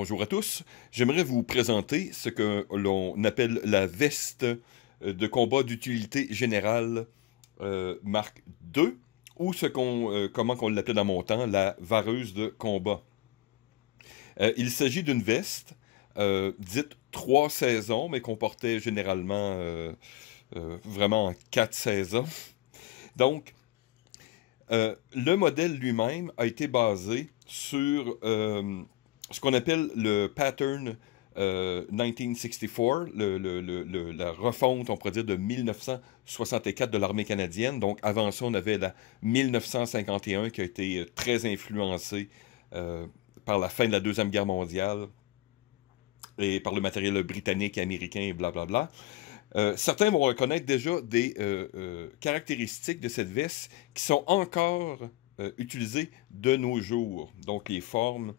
Bonjour à tous. J'aimerais vous présenter ce que l'on appelle la veste de combat d'utilité générale marque 2 ou comment qu'on l'appelait dans mon temps, la vareuse de combat. Il s'agit d'une veste dite 3 saisons, mais qu'on portait généralement vraiment en 4 saisons. Donc, le modèle lui-même a été basé sur ce qu'on appelle le pattern 1964, la refonte, on pourrait dire, de 1964 de l'armée canadienne. Donc, avant ça, on avait la 1951 qui a été très influencée par la fin de la Deuxième Guerre mondiale et par le matériel britannique et américain et blablabla. Certains vont reconnaître déjà des caractéristiques de cette veste qui sont encore utilisées de nos jours. Donc, les formes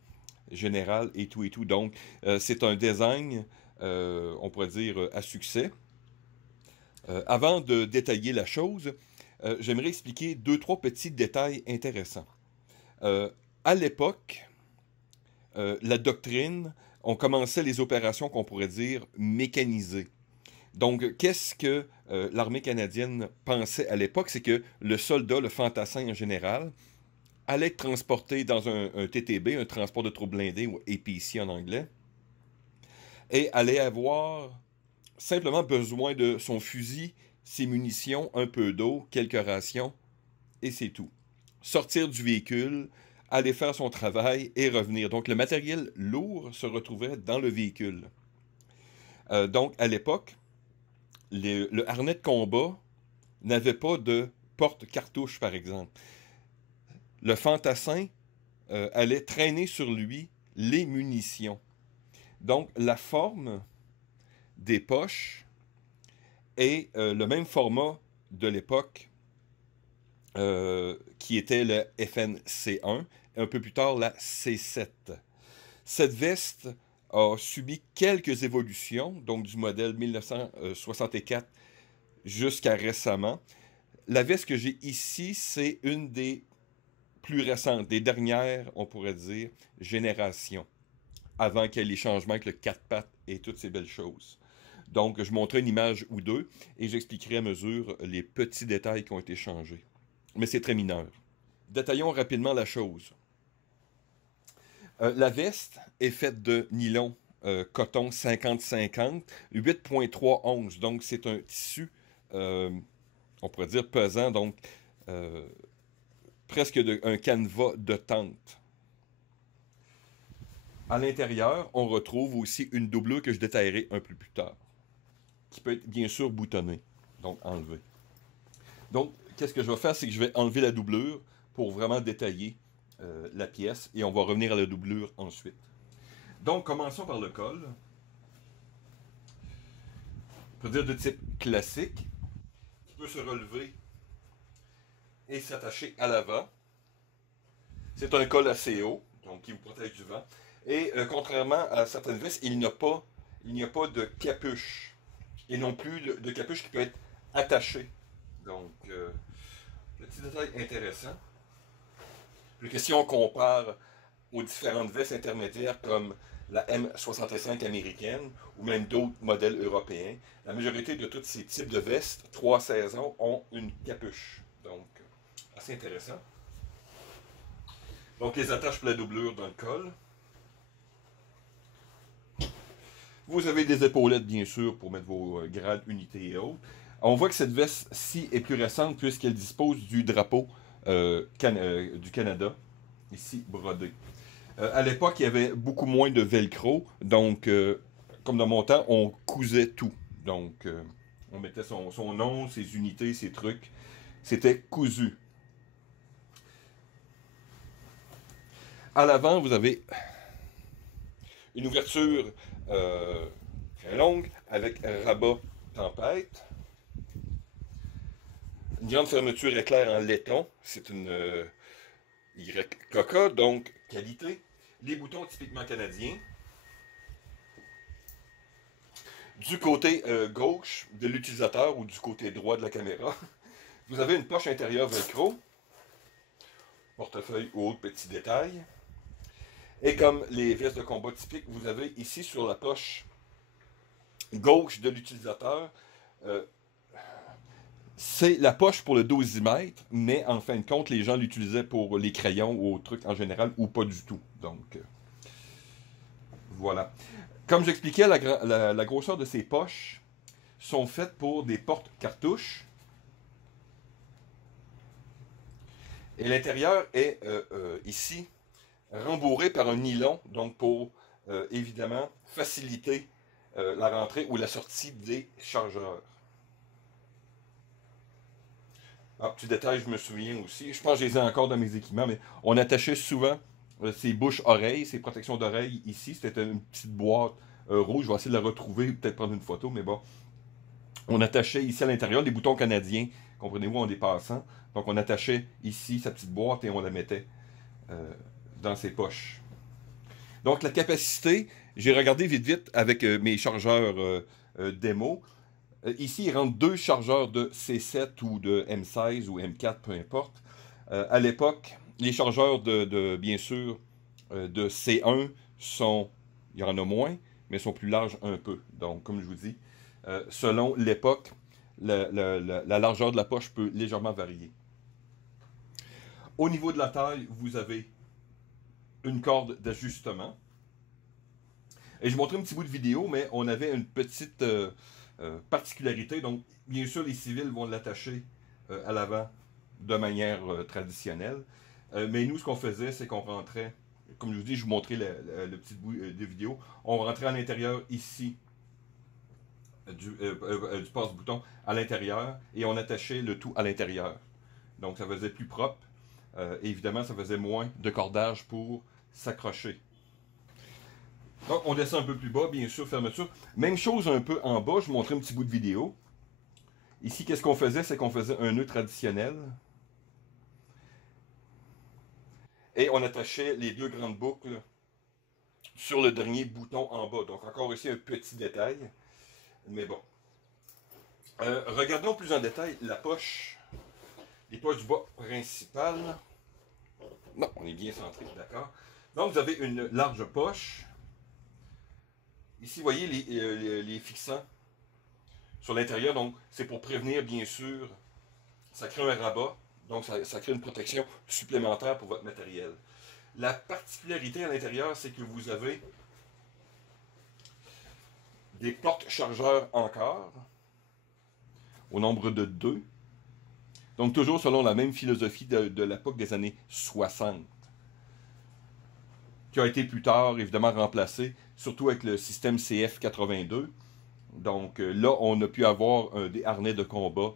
générales et tout et tout. Donc, c'est un design, on pourrait dire, à succès. Avant de détailler la chose, j'aimerais expliquer deux, trois petits détails intéressants. À l'époque, la doctrine, on commençait les opérations qu'on pourrait dire mécanisées. Donc, qu'est-ce que l'armée canadienne pensait à l'époque? C'est que le soldat, le fantassin en général, allait être transporté dans un TTB, un transport de troupes blindées, ou APC en anglais, et allait avoir simplement besoin de son fusil, ses munitions, un peu d'eau, quelques rations, et c'est tout. Sortir du véhicule, aller faire son travail et revenir. Donc, le matériel lourd se retrouvait dans le véhicule. Donc, à l'époque, le harnais de combat n'avait pas de porte-cartouche, par exemple. Le fantassin allait traîner sur lui les munitions. Donc, la forme des poches est le même format de l'époque qui était le FNC1, un peu plus tard la C7. Cette veste a subi quelques évolutions, donc du modèle 1964 jusqu'à récemment. La veste que j'ai ici, c'est une des plus récentes, des dernières, on pourrait dire, générations, avant qu'il y ait les changements avec le 4 pattes et toutes ces belles choses. Donc, je montrerai une image ou deux et j'expliquerai à mesure les petits détails qui ont été changés. Mais c'est très mineur. Détaillons rapidement la chose. La veste est faite de nylon coton 50-50, 8.3 donc c'est un tissu, on pourrait dire pesant, donc presque un canevas de tente. À l'intérieur, on retrouve aussi une doublure que je détaillerai un peu plus tard, qui peut être bien sûr boutonnée, donc enlevée. Donc, qu'est-ce que je vais faire, c'est que je vais enlever la doublure pour vraiment détailler la pièce, et on va revenir à la doublure ensuite. Donc, commençons par le col. On peut dire de type classique, qui peut se relever et s'attacher à l'avant. C'est un col assez haut, donc qui vous protège du vent. Et contrairement à certaines vestes, il n'y a pas de capuche. Et non plus de capuche qui peut être attachée. Donc, petit détail intéressant. Puis, si on compare aux différentes vestes intermédiaires comme la M65 américaine ou même d'autres modèles européens, la majorité de tous ces types de vestes, 3 saisons, ont une capuche. Donc, assez intéressant. Donc, les attaches pour la doublure dans le col. Vous avez des épaulettes, bien sûr, pour mettre vos grades, unités et autres. On voit que cette veste-ci est plus récente puisqu'elle dispose du drapeau du Canada, ici brodé. À l'époque, il y avait beaucoup moins de velcro, donc, comme dans mon temps, on cousait tout. Donc, on mettait son nom, ses unités, ses trucs. C'était cousu. À l'avant, vous avez une ouverture très longue avec rabat tempête. Une grande fermeture éclair en laiton. C'est une YKK, donc qualité. Les boutons typiquement canadiens. Du côté gauche de l'utilisateur ou du côté droit de la caméra, vous avez une poche intérieure velcro, portefeuille ou autre petit détail. Et comme les vestes de combat typiques, vous avez ici sur la poche gauche de l'utilisateur, euh, c'est la poche pour le dosimètre, mais en fin de compte, les gens l'utilisaient pour les crayons ou autres trucs en général, ou pas du tout. Donc, voilà. Comme j'expliquais, la grosseur de ces poches sont faites pour des portes-cartouches. Et l'intérieur est ici rembourré par un nylon, donc pour évidemment faciliter la rentrée ou la sortie des chargeurs. Ah, petit détail, je me souviens aussi. Je pense que je les ai encore dans mes équipements, mais on attachait souvent ces bouches-oreilles, ces protections d'oreilles ici. C'était une petite boîte rouge. Je vais essayer de la retrouver, peut-être prendre une photo, mais bon. On attachait ici à l'intérieur des boutons canadiens, comprenez-vous, en dépassant. Donc on attachait ici sa petite boîte et on la mettait euh, dans ses poches. Donc la capacité, j'ai regardé vite vite avec mes chargeurs démo. Ici, il rentre deux chargeurs de C7 ou de M16 ou M4, peu importe. À l'époque, les chargeurs bien sûr, de C1 sont, il y en a moins, mais sont plus larges un peu. Donc, comme je vous dis, selon l'époque, la largeur de la poche peut légèrement varier. Au niveau de la taille, vous avez une corde d'ajustement. Et je montrais un petit bout de vidéo, mais on avait une petite particularité. Donc, bien sûr, les civils vont l'attacher à l'avant de manière traditionnelle. Mais nous, ce qu'on faisait, c'est qu'on rentrait, comme je vous dis, je vous montrais le petit bout de vidéo, on rentrait à l'intérieur ici du passe-bouton à l'intérieur et on attachait le tout à l'intérieur. Donc, ça faisait plus propre. Et évidemment, ça faisait moins de cordage pour s'accrocher. Donc, on descend un peu plus bas, bien sûr, fermeture. Même chose un peu en bas, je vous montrais un petit bout de vidéo. Ici, qu'est-ce qu'on faisait? C'est qu'on faisait un nœud traditionnel. Et on attachait les deux grandes boucles sur le dernier bouton en bas. Donc, encore ici, un petit détail. Mais bon. Regardons plus en détail la poche. Les poches du bas principales. Non, on est bien centré, d'accord. Donc, vous avez une large poche. Ici, vous voyez les fixants sur l'intérieur. Donc, c'est pour prévenir, bien sûr, ça crée un rabat. Donc, ça crée une protection supplémentaire pour votre matériel. La particularité à l'intérieur, c'est que vous avez des portes-chargeurs encore, au nombre de deux. Donc, toujours selon la même philosophie de l'époque des années 60, qui a été plus tard, évidemment, remplacé, surtout avec le système CF82. Donc là, on a pu avoir des harnais de combat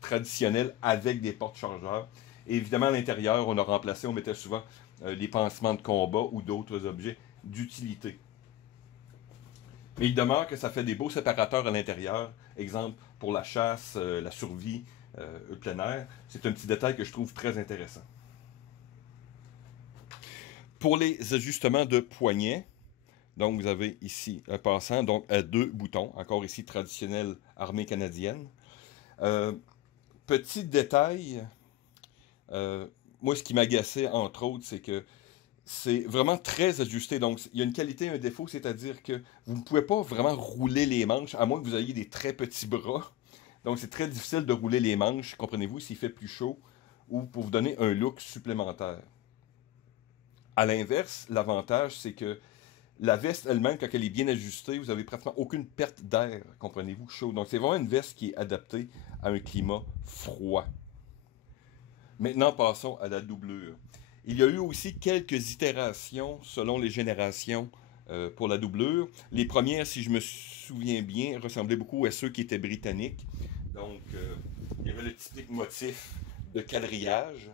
traditionnels avec des portes-chargeurs. Et évidemment, à l'intérieur, on a remplacé, on mettait souvent les pansements de combat ou d'autres objets d'utilité. Mais il demeure que ça fait des beaux séparateurs à l'intérieur. Exemple, pour la chasse, la survie, le plein air. C'est un petit détail que je trouve très intéressant. Pour les ajustements de poignets, donc, vous avez ici un passant, donc à deux boutons, encore ici traditionnel armée canadienne. Petit détail, moi ce qui m'agaçait entre autres, c'est que c'est vraiment très ajusté. Donc, il y a une qualité et un défaut, c'est-à-dire que vous ne pouvez pas vraiment rouler les manches, à moins que vous ayez des très petits bras. Donc, c'est très difficile de rouler les manches, comprenez-vous, s'il fait plus chaud, ou pour vous donner un look supplémentaire. À l'inverse, l'avantage, c'est que la veste elle-même, quand elle est bien ajustée, vous n'avez pratiquement aucune perte d'air, comprenez-vous, chaud. Donc, c'est vraiment une veste qui est adaptée à un climat froid. Maintenant, passons à la doublure. Il y a eu aussi quelques itérations selon les générations pour la doublure. Les premières, si je me souviens bien, ressemblaient beaucoup à ceux qui étaient britanniques. Donc, il y avait le typique motif de quadrillage.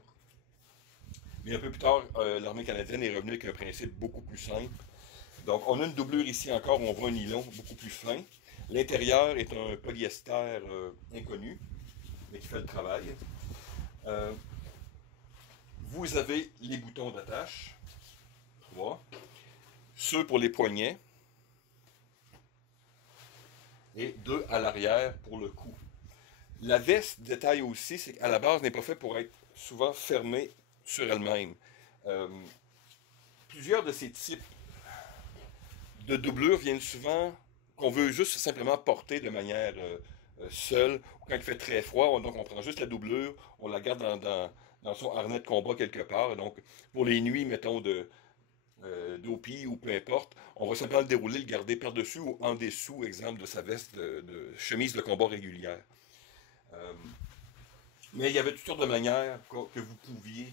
Mais un peu plus tard, l'armée canadienne est revenue avec un principe beaucoup plus simple. Donc, on a une doublure ici encore, on voit un nylon beaucoup plus fin. L'intérieur est un polyester inconnu, mais qui fait le travail. Vous avez les boutons d'attache, 3. Ceux pour les poignets, et 2 à l'arrière pour le cou. La veste, détail aussi, c'est qu'à la base, n'est pas fait pour être souvent fermée sur elle-même. plusieurs de ces types de doublures viennent souvent qu'on veut juste simplement porter de manière seule, ou quand il fait très froid, donc on prend juste la doublure, on la garde dans son harnais de combat quelque part. Donc, pour les nuits, mettons, d'OP ou peu importe, on va simplement le dérouler, le garder par-dessus ou en dessous, exemple de sa veste de chemise de combat régulière. Euh, mais il y avait toutes sortes de manières que vous pouviez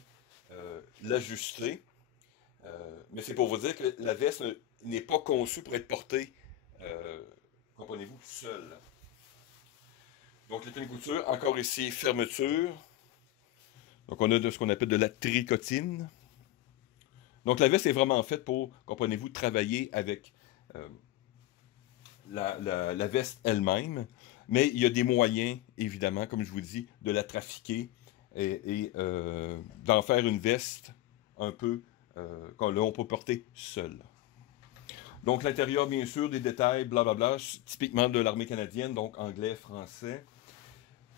l'ajuster. Mais c'est pour vous dire que la veste n'est pas conçue pour être portée, comprenez-vous, seule. Donc les tenues couture, encore ici, fermeture. Donc on a de ce qu'on appelle de la tricotine. Donc la veste est vraiment faite pour, comprenez-vous, travailler avec la veste elle-même. Mais il y a des moyens, évidemment, comme je vous dis, de la trafiquer et d'en faire une veste un peu qu'on peut porter seul. Donc l'intérieur, bien sûr, des détails, blablabla, typiquement de l'armée canadienne, donc anglais, français.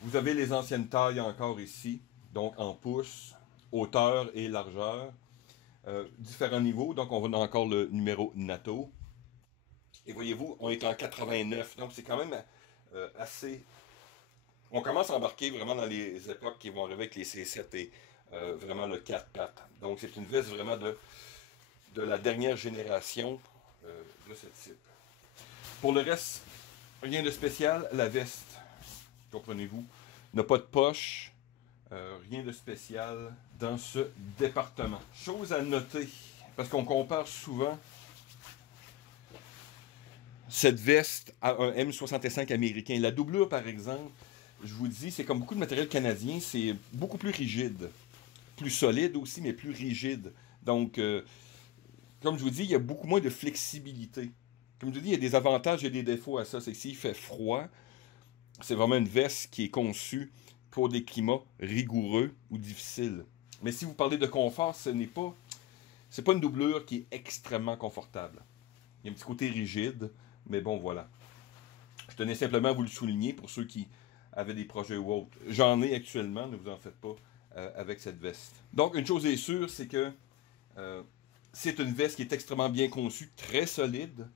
Vous avez les anciennes tailles encore ici, donc en pouces, hauteur et largeur. Différents niveaux, donc on a encore le numéro NATO. Et voyez-vous, on est en 89, donc c'est quand même assez... On commence à embarquer vraiment dans les époques qui vont arriver avec les C7 et vraiment le 4 pattes. Donc c'est une veste vraiment de la dernière génération de ce type. Pour le reste, rien de spécial. La veste, comprenez-vous, n'a pas de poche. Rien de spécial dans ce département. Chose à noter, parce qu'on compare souvent cette veste à un M65 américain. La doublure, par exemple, je vous dis, c'est comme beaucoup de matériel canadien, c'est beaucoup plus rigide. Plus solide aussi, mais plus rigide. Donc, comme je vous dis, il y a beaucoup moins de flexibilité. Comme je vous dis, il y a des avantages et des défauts à ça. C'est que s'il fait froid, c'est vraiment une veste qui est conçue pour des climats rigoureux ou difficiles. Mais si vous parlez de confort, c'est pas une doublure qui est extrêmement confortable. Il y a un petit côté rigide, mais bon, voilà. Je tenais simplement à vous le souligner pour ceux qui avaient des projets ou autres. J'en ai actuellement, ne vous en faites pas, avec cette veste. Donc, une chose est sûre, c'est que c'est une veste qui est extrêmement bien conçue, très solide.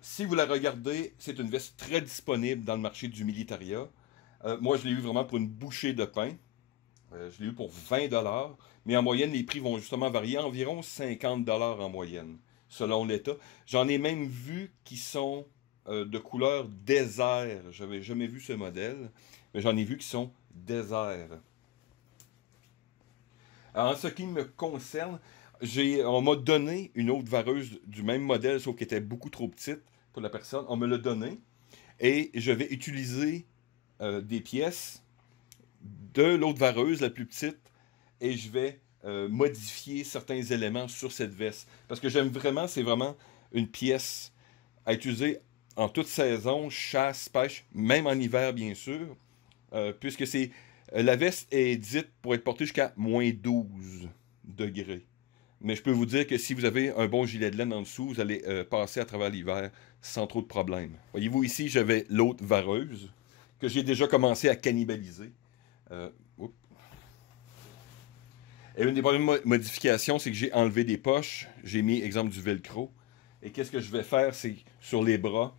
Si vous la regardez, c'est une veste très disponible dans le marché du militaria. Moi, je l'ai eu vraiment pour une bouchée de pain. Je l'ai eu pour 20$. Mais en moyenne, les prix vont justement varier, environ 50$ en moyenne, selon l'État. J'en ai même vu qui sont de couleur désert. Je n'avais jamais vu ce modèle, mais j'en ai vu qui sont désert. En ce qui me concerne, on m'a donné une autre vareuse du même modèle, sauf qu'elle était beaucoup trop petite pour la personne. On me l'a donné et je vais utiliser des pièces de l'autre vareuse, la plus petite, et je vais modifier certains éléments sur cette veste. Parce que j'aime vraiment, c'est vraiment une pièce à utiliser en toute saison, chasse, pêche, même en hiver, bien sûr, puisque la veste est dite pour être portée jusqu'à moins 12 degrés. Mais je peux vous dire que si vous avez un bon gilet de laine en dessous, vous allez passer à travers l'hiver sans trop de problèmes. Voyez-vous ici, j'avais l'autre vareuse que j'ai déjà commencé à cannibaliser. Et une des premières modifications, c'est que j'ai enlevé des poches. J'ai mis, exemple, du velcro. Et qu'est-ce que je vais faire, c'est sur les bras.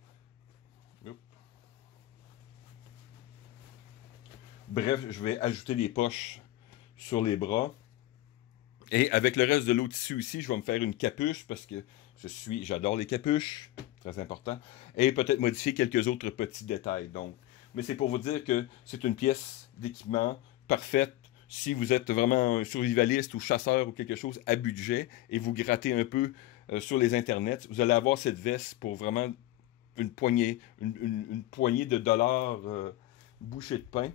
Bref, je vais ajouter des poches sur les bras. Et avec le reste de l'autre tissu ici, je vais me faire une capuche parce que j'adore les capuches, très important. Et peut-être modifier quelques autres petits détails. Donc, mais c'est pour vous dire que c'est une pièce d'équipement parfaite si vous êtes vraiment un survivaliste ou chasseur ou quelque chose à budget et vous grattez un peu sur les internets, vous allez avoir cette veste pour vraiment une poignée de dollars bouchée de pain.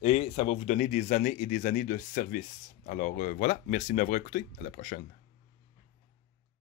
Et ça va vous donner des années et des années de service. Alors voilà, merci de m'avoir écouté. À la prochaine.